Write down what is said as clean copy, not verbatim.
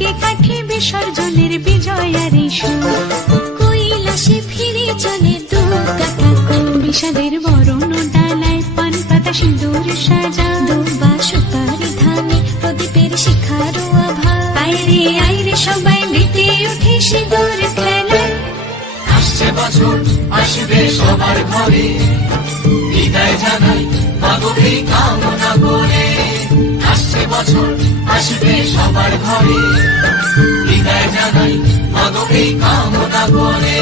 কে কাঠে বিসর্জনের বিজয়ার সুর, কৈলাসে ফিরে চলে দু কাটা বিষাদের বরণ ডালায় পান পাতা সিঁদুর সাজা, দুবা সুপারি ধানে প্রদীপের শিখার আভা, আইরে আইরে সবাই মেতে উঠে সিঁদুর খেলায়। আসছে বছর আসবে সবার ঘরে, বিদায় জানাই মাগোকে কামনা করে। আসছে বছর আসবে সবার ঘরে, বিদায় জানাই মাগোকে কামনা করে।